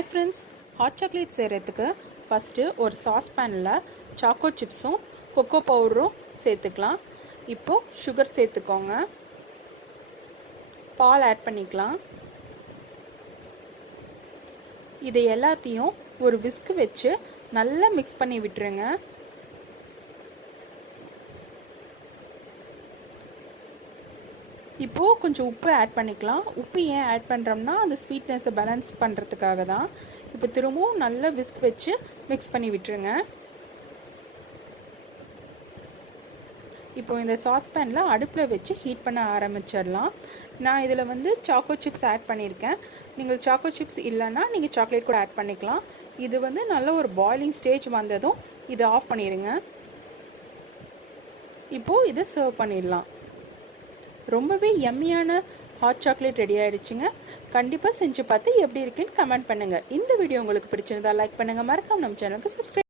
Hi friends, hot chocolate செய்கிறதுக்கு first ஒரு sauce பேனில் சாக்கோ சிப்ஸும் கொக்கோ பவுடரும் சேர்த்துக்கலாம். இப்போது சுகர் சேர்த்துக்கோங்க, பால் ஆட் பண்ணிக்கலாம். இதை எல்லாத்தையும் ஒரு விஸ்க் வச்சு நல்லா மிக்ஸ் பண்ணி விட்டுருங்க. இப்போது கொஞ்சம் உப்பு ஆட் பண்ணிக்கலாம். உப்பு ஏன் ஆட் பண்ணுறோம்னா அந்த ஸ்வீட்னஸை பேலன்ஸ் பண்ணுறதுக்காக தான். இப்போ திரும்பவும் நல்லா விஸ்க் வச்சு மிக்ஸ் பண்ணி விட்டுருங்க. இப்போ இந்த சாஸ்பேனில் அடுப்பில் வச்சு ஹீட் பண்ண ஆரம்பிச்சிடலாம். நான் இதில் சாக்கோ சிப்ஸ் ஆட் பண்ணியிருக்கேன். நீங்கள் சாக்கோ சிப்ஸ் இல்லைன்னா நீங்கள் சாக்லேட் கூட ஆட் பண்ணிக்கலாம். இது நல்ல ஒரு பாயிலிங் ஸ்டேஜ் வந்ததும் இதை ஆஃப் பண்ணிடுங்க. இப்போது இதை சர்வ் பண்ணிடலாம். ரொம்பவே யம்மியான ஹாட் சாக்லேட் ரெடி ஆகிடுச்சுங்க. கண்டிப்பாக செஞ்சு பார்த்து எப்படி இருக்குன்னு கமெண்ட் பண்ணுங்கள். இந்த வீடியோ உங்களுக்கு பிடிச்சிருந்தா லைக் பண்ணுங்கள், மறக்காம நம்ம சேனலுக்கு சப்ஸ்கிரைப்